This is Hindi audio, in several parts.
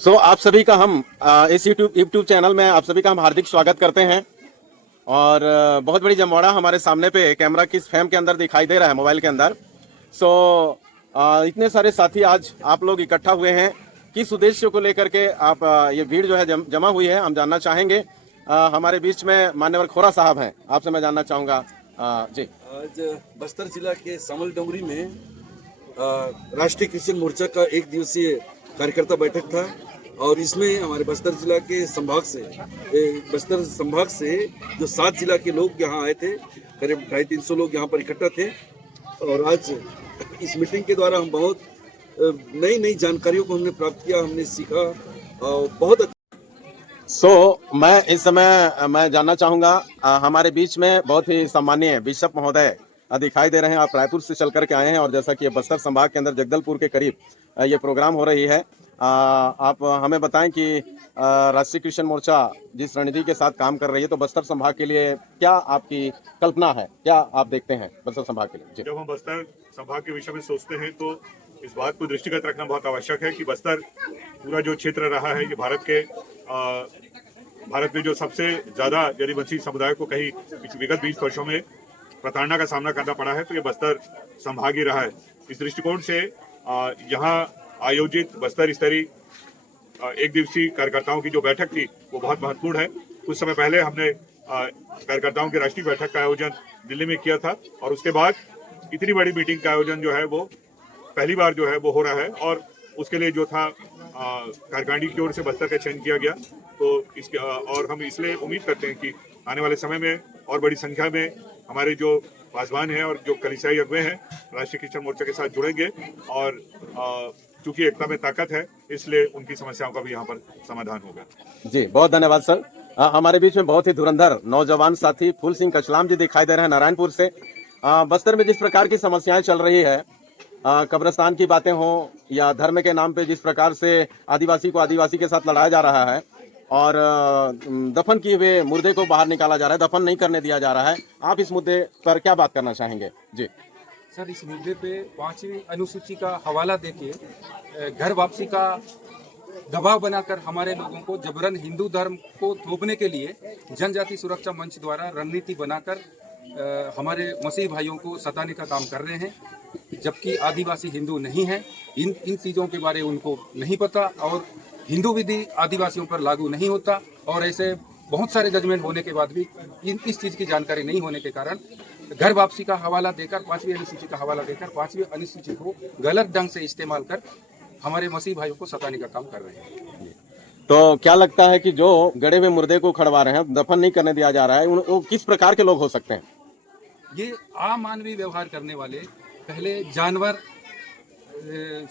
आप सभी का हम इस यूट्यूब चैनल में आप सभी का हम हार्दिक स्वागत करते हैं। और बहुत बड़ी जमवाड़ा हमारे सामने पे कैमरा की फ्रेम के अंदर दिखाई दे रहा है, मोबाइल के अंदर। सो इतने सारे साथी आज आप लोग इकट्ठा हुए हैं, किस उद्देश्य को लेकर के आप ये भीड़ जो है जमा हुई है, हम जानना चाहेंगे। हमारे बीच में मान्यवर खोरा साहब हैं, आपसे मैं जानना चाहूँगा। जी, आज बस्तर जिला के सामल डोंगरी में राष्ट्रीय क्रिश्चियन मोर्चा का एक दिवसीय कार्यकर्ता बैठक था और इसमें हमारे बस्तर जिला के बस्तर संभाग से जो 7 जिला के लोग यहाँ आए थे, करीब 250-300 लोग यहाँ पर इकट्ठा थे। और आज इस मीटिंग के द्वारा हम बहुत नई जानकारियों को हमने प्राप्त किया, हमने सीखा और बहुत मैं इस समय मैं जानना चाहूँगा, हमारे बीच में बहुत ही सम्मानीय बिशप महोदय दिखाई दे रहे हैं। आप रायपुर से चल करके आए हैं और जैसा कि ये बस्तर संभाग के अंदर जगदलपुर के करीब ये प्रोग्राम हो रही है। आप हमें बताएं कि राष्ट्रीय क्रिश्चियन मोर्चा जिस रणनीति के साथ काम कर रही है, तो बस्तर संभाग के लिए क्या आपकी कल्पना है, क्या आप देखते हैं बस्तर संभाग के लिए? जी। जब हम बस्तर संभाग के विषय में सोचते हैं तो इस बात को दृष्टिगत रखना बहुत आवश्यक है कि बस्तर पूरा जो क्षेत्र रहा है, ये भारत में जो सबसे ज्यादा जनजातीय समुदाय को कहीं विगत 20 वर्षों में प्रताड़ना का सामना करना पड़ा है, तो ये बस्तर संभाग ही रहा है। इस दृष्टिकोण से यहाँ आयोजित बस्तर स्तरीय एक दिवसीय कार्यकर्ताओं की जो बैठक थी वो बहुत महत्वपूर्ण है। कुछ समय पहले हमने कार्यकर्ताओं की राष्ट्रीय बैठक का आयोजन दिल्ली में किया था और उसके बाद इतनी बड़ी मीटिंग का आयोजन जो है वो पहली बार जो है वो हो रहा है और उसके लिए जो था कार्यकारिणी की ओर से बस्तर का चयन किया गया। तो इसके और हम इसलिए उम्मीद करते हैं कि आने वाले समय में और बड़ी संख्या में हमारे जो पासवान हैं और जो कलीसियाई अगुवे हैं राष्ट्रीय क्रिश्चियन मोर्चा के साथ जुड़ेंगे और चूंकि एकता में ताकत है, इसलिए उनकी समस्याओं का भी यहाँ पर समाधान होगा। जी, बहुत धन्यवाद सर। हमारे बीच में बहुत ही धुरंधर नौजवान साथी फूल सिंह कचलाम जी दिखाई दे रहे हैं नारायणपुर से। बस्तर में जिस प्रकार की समस्याएं चल रही है, कब्रिस्तान की बातें हो या धर्म के नाम पे जिस प्रकार से आदिवासी को आदिवासी के साथ लड़ाया जा रहा है और दफन किए हुए मुर्दे को बाहर निकाला जा रहा है, दफन नहीं करने दिया जा रहा है, आप इस मुद्दे पर क्या बात करना चाहेंगे? जी सर, इस मुद्दे पे 5वीं अनुसूची का हवाला देके घर वापसी का दबाव बनाकर हमारे लोगों को जबरन हिंदू धर्म को थोपने के लिए जनजाति सुरक्षा मंच द्वारा रणनीति बनाकर हमारे मसीह भाइयों को सताने का काम कर रहे हैं, जबकि आदिवासी हिंदू नहीं है। इन चीज़ों के बारे में उनको नहीं पता और हिंदू विधि आदिवासियों पर लागू नहीं होता और ऐसे बहुत सारे जजमेंट होने के बाद भी इस चीज़ की जानकारी नहीं होने के कारण घर वापसी का हवाला देकर 5वीं अनुसूची का हवाला देकर 5वीं अनुसूची को गलत ढंग से इस्तेमाल कर हमारे मसीह भाइयों को सताने का काम कर रहे हैं। तो क्या लगता है कि जो गड़े हुए मुर्दे को खड़वा रहे हैं, दफन नहीं करने दिया जा रहा है, वो किस प्रकार के लोग हो सकते हैं? ये अमानवीय व्यवहार करने वाले, पहले जानवर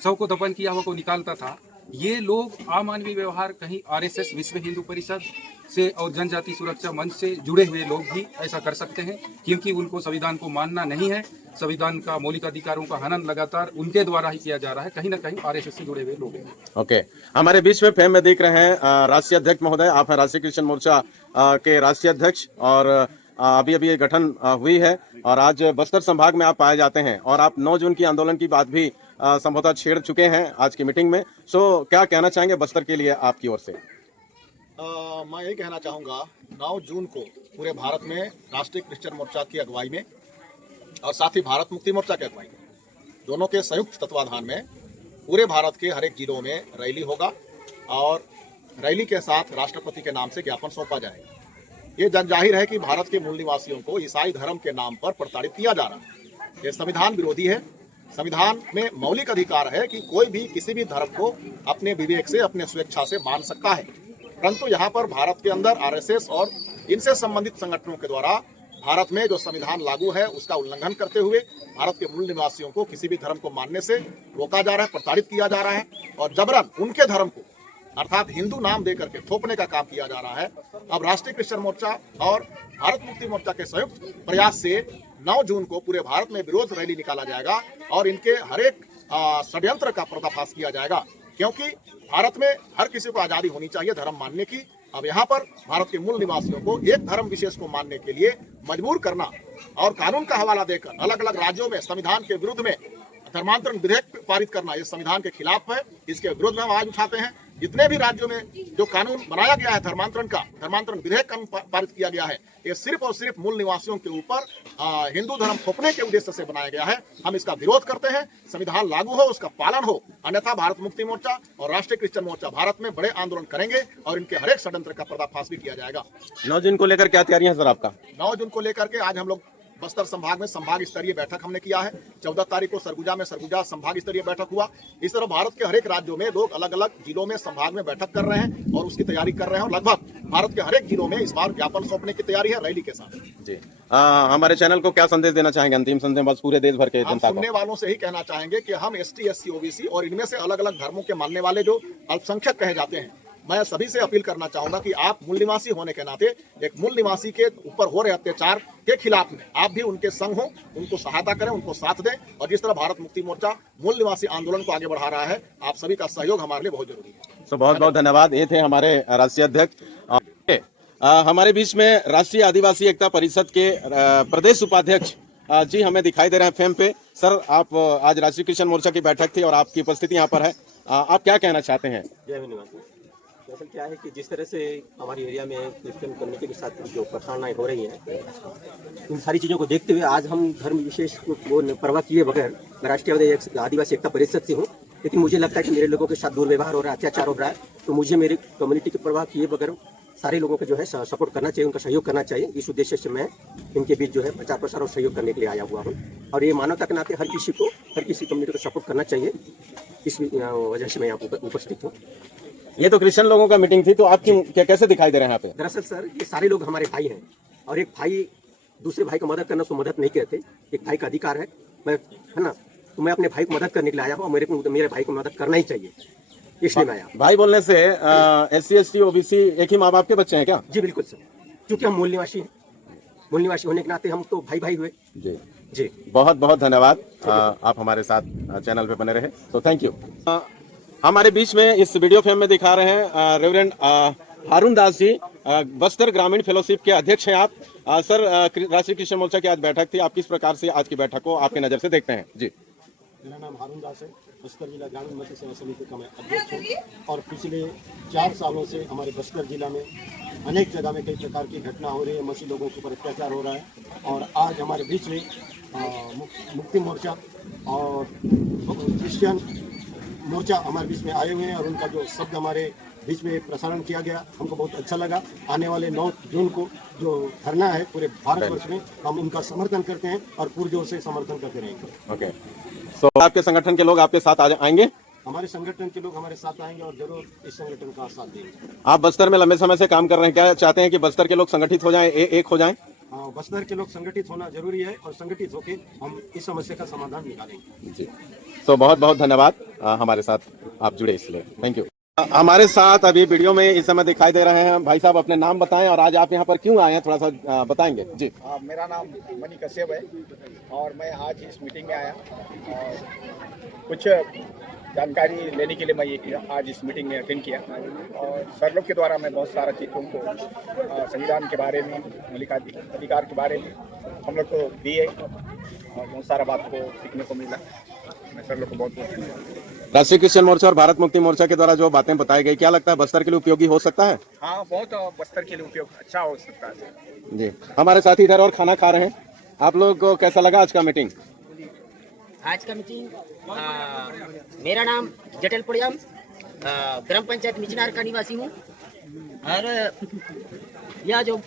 शव को दफन किया हुआ को निकालता था, ये लोग अमानवीय व्यवहार कहीं आरएसएस विश्व हिंदू परिषद से और जनजाति सुरक्षा मंच से जुड़े हुए लोग भी ऐसा कर सकते हैं, क्योंकि उनको संविधान को मानना नहीं है। संविधान का मौलिक अधिकारों का हनन लगातार उनके द्वारा ही किया जा रहा है, कहीं ना कहीं आरएसएस से जुड़े हुए लोग हैं। ओके, हमारे बीच में फेम में देख रहे हैं राष्ट्रीय अध्यक्ष महोदय, आप हैं राष्ट्रीय क्रिश्चियन मोर्चा के राष्ट्रीय अध्यक्ष और अभी अभी ये गठन हुई है और आज बस्तर संभाग में आप पाए जाते हैं और आप 9 जून की आंदोलन की बात भी संभवतः छेड़ चुके हैं आज की मीटिंग में। क्या कहना चाहेंगे बस्तर के लिए आपकी ओर से? मैं यही कहना चाहूँगा, 9 जून को पूरे भारत में राष्ट्रीय क्रिश्चियन मोर्चा की अगुवाई में और साथ ही भारत मुक्ति मोर्चा की अगुवाई में, दोनों के संयुक्त तत्वाधान में पूरे भारत के हर एक जिलों में रैली होगा और रैली के साथ राष्ट्रपति के नाम से ज्ञापन सौंपा जाएगा। ये जन जाहिर है कि भारत के मूल निवासियों को ईसाई धर्म के नाम पर प्रताड़ित किया जा रहा है। ये संविधान विरोधी है। संविधान में मौलिक अधिकार है कि कोई भी किसी भी धर्म को अपने विवेक से, अपने स्वेच्छा से मान सकता है, परंतु यहाँ पर भारत के अंदर आरएसएस और इनसे संबंधित संगठनों के द्वारा भारत में जो संविधान लागू है उसका उल्लंघन करते हुए भारत के मूल निवासियों को किसी भी धर्म को मानने से रोका जा रहा है, प्रताड़ित किया जा रहा है और जबरन उनके धर्म को अर्थात हिंदू नाम दे करके थोपने का काम किया जा रहा है। अब राष्ट्रीय क्रिश्चियन मोर्चा और भारत मुक्ति मोर्चा के संयुक्त प्रयास से 9 जून को पूरे भारत में विरोध रैली निकाला जाएगा और इनके हर एक षड्यंत्र का पर्दाफाश किया जाएगा, क्योंकि भारत में हर किसी को आज़ादी होनी चाहिए धर्म मानने की। अब यहाँ पर भारत के मूल निवासियों को एक धर्म विशेष को मानने के लिए मजबूर करना और कानून का हवाला देकर अलग अलग राज्यों में संविधान के विरुद्ध में धर्मांतरण विधेयक पारित करना, ये संविधान के खिलाफ है। इसके विरोध में हम आवाज उठाते हैं। जितने भी राज्यों में जो कानून बनाया गया है धर्मांतरण विधेयक पारित किया गया है, ये सिर्फ और सिर्फ मूल निवासियों के ऊपर हिंदू धर्म थोपने के उद्देश्य से बनाया गया है। हम इसका विरोध करते हैं। संविधान लागू हो, उसका पालन हो, अन्यथा भारत मुक्ति मोर्चा और राष्ट्रीय क्रिश्चियन मोर्चा भारत में बड़े आंदोलन करेंगे और इनके हर एक षड्यंत्र का पर्दाफाश भी किया जाएगा। 9 जून को लेकर क्या तैयारियां हैं सर आपका? 9 जून को लेकर के आज हम लोग बस्तर संभाग में संभाग स्तरीय बैठक हमने किया है। 14 तारीख को सरगुजा में सरगुजा संभाग स्तरीय बैठक हुआ। इस तरह भारत के हर एक राज्यों में लोग अलग अलग जिलों में संभाग में बैठक कर रहे हैं और उसकी तैयारी कर रहे हैं। और लगभग भारत के हर एक जिलों में इस बार ज्ञापन सौंपने की तैयारी है रैली के साथ। जी हमारे चैनल को क्या संदेश देना चाहेंगे? अंतिम संदेश बस पूरे देश भर के हम जनता सुनने को। वालों से ही कहना चाहेंगे कि हम ST SC OBC और इनमें से अलग अलग धर्मों के मानने वाले जो अल्पसंख्यक कहे जाते हैं, मैं सभी से अपील करना चाहूंगा कि आप मूल निवासी होने के नाते एक मूल निवासी के ऊपर हो रहे अत्याचार के खिलाफ में आप भी उनके संग हो, उनको सहायता करें, उनको साथ दें। और जिस तरह भारत मुक्ति मोर्चा मूल निवासी आंदोलन को आगे बढ़ा रहा है, आप सभी का सहयोग हमारे लिए बहुत जरूरी है। तो बहुत बहुत धन्यवाद। ये थे हमारे राष्ट्रीय अध्यक्ष। हमारे बीच में राष्ट्रीय आदिवासी एकता परिषद के प्रदेश उपाध्यक्ष जी हमें दिखाई दे रहे हैं फेम पे। सर, आप आज राष्ट्रीय क्रिश्चियन मोर्चा की बैठक थी और आपकी उपस्थिति यहाँ पर है, आप क्या कहना चाहते हैं? जय निवासी। दरअसल क्या है कि जिस तरह से हमारे एरिया में क्रिश्चियन कम्युनिटी के साथ जो प्रताड़नाएं हो रही हैं, इन सारी चीज़ों को देखते हुए आज हम धर्म विशेष को परवाह किए बगैर, मैं राष्ट्रीय आदिवासी एकता परिषद से हूँ, लेकिन मुझे लगता है कि मेरे लोगों के साथ दुर्व्यवहार हो रहा है, अत्याचार हो रहा है, तो मुझे मेरी कम्युनिटी की परवाह किए बगैर सारे लोगों को जो है सपोर्ट करना चाहिए, उनका सहयोग करना चाहिए। इस उद्देश्य से मैं इनके बीच जो है प्रचार प्रसार और सहयोग करने के लिए आया हुआ हूँ। और ये मानवता के नाते हर किसी कम्युनिटी को सपोर्ट करना चाहिए, इस वजह से मैं यहाँ उपस्थित हूँ। ये तो क्रिश्चियन लोगों का मीटिंग थी, तो आप क्या कैसे दिखाई दे रहे हैं यहाँ पे? दरअसल सर, ये सारे लोग हमारे भाई हैं और एक भाई दूसरे भाई को मदद करना उसको मदद नहीं कहते, एक भाई का अधिकार है, मैं है ना, तो मैं अपने भाई को मदद करने के लिए आया हूँ और मेरे भाई को मदद करना ही चाहिए, इसलिए मैं आया। भाई बोलने से SC ST OBC एक ही माँ बाप के बच्चे हैं क्या? जी बिल्कुल सर, क्योंकि हम मूल निवासी हैं, मूल निवासी होने के नाते हम तो भाई हुए। जी जी बहुत बहुत धन्यवाद। आप हमारे साथ चैनल पे बने रहे, तो थैंक यू। हमारे बीच में इस वीडियो फेम में दिखा रहे हैं रेवरेंड हारून दास जी, बस्तर ग्रामीण फेलोशिप के अध्यक्ष हैं आप। सर, राष्ट्रीय क्रिश्चियन मोर्चा की आज बैठक थी, आप किस प्रकार से आज की बैठक को आपकी नज़र से देखते हैं? जी, मेरा नाम हारून दास है, बस्तर जिला ग्रामीण मत्स्य सेवा समिति का मैं अध्यक्ष हूँ और पिछले 4 सालों से हमारे बस्तर जिला में अनेक जगह में कई प्रकार की घटना हो रही है, मसीह लोगों के ऊपर अत्याचार हो रहा है। और आज हमारे बीच में मुक्ति मोर्चा और क्रिश्चियन मोर्चा हमारे बीच में आए हुए हैं और उनका जो शब्द हमारे बीच में प्रसारण किया गया, हमको बहुत अच्छा लगा। आने वाले 9 जून को जो धरना है पूरे भारतवर्ष में, हम उनका समर्थन करते हैं और पुरजोर से समर्थन करते रहेंगे। ओके, तो आपके संगठन के लोग आपके साथ आएंगे? हमारे संगठन के लोग हमारे साथ आएंगे और जरूर इस संगठन का साथ देंगे। आप बस्तर में लंबे समय से काम कर रहे हैं, क्या चाहते हैं कि बस्तर के लोग संगठित हो जाएं, एक हो जाएं? हाँ, बस्तर के लोग संगठित होना जरूरी है और संगठित होकर हम इस समस्या का समाधान निकालेंगे। जी, तो बहुत बहुत धन्यवाद हमारे साथ आप जुड़े इसलिए, थैंक यू। हमारे साथ अभी वीडियो में इस समय दिखाई दे रहे हैं भाई साहब, अपने नाम बताएं और आज आप यहाँ पर क्यों आए हैं, थोड़ा सा बताएंगे? जी, मेरा नाम मनी कश्यप है और मैं आज इस मीटिंग में आया और कुछ जानकारी लेने के लिए मैं आज इस मीटिंग में अटेंड किया। और सर लोग के द्वारा मैं बहुत सारा चीज़ों को संविधान के बारे में, मौलिक अधिकार के बारे में हम लोग को दिए और बहुत सारा बात को सीखने को मिला। मैं सर लोग को बहुत बहुत राष्ट्रीय क्रिश्चियन मोर्चा और भारत मुक्ति मोर्चा के द्वारा जो बातें बताई गई, क्या लगता है बस्तर के लिए उपयोगी हो सकता है? हाँ, बहुत बस्तर के लिए उपयोग अच्छा हो सकता है। जी, हमारे साथी इधर और खाना खा रहे हैं। आप लोग को कैसा लगा आज का मीटिंग? आज का मीटिंग, मेरा नाम जटेल पुड़ियाम, ग्राम पंचायत मिचनार का निवासी हूँ और यह जो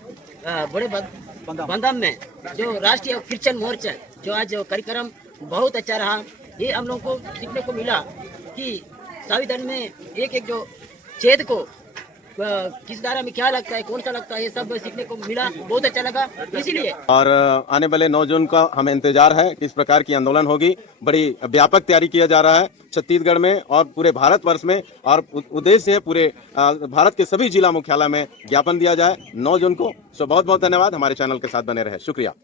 बड़े बंधम में जो राष्ट्रीय क्रिश्चियन मोर्चा जो आज कार्यक्रम बहुत अच्छा रहा। ये हम लोगों को सीखने को मिला कि संविधान में एक जो छेद को किस धारा में क्या लगता है, कौन सा लगता है, ये सब सीखने को मिला, बहुत अच्छा लगा इसीलिए। और आने वाले 9 जून का हमें इंतजार है, किस प्रकार की आंदोलन होगी। बड़ी व्यापक तैयारी किया जा रहा है छत्तीसगढ़ में और पूरे भारतवर्ष में, और उद्देश्य है पूरे भारत के सभी जिला मुख्यालय में ज्ञापन दिया जाए 9 जून को। सो बहुत बहुत धन्यवाद, हमारे चैनल के साथ बने रहे, शुक्रिया।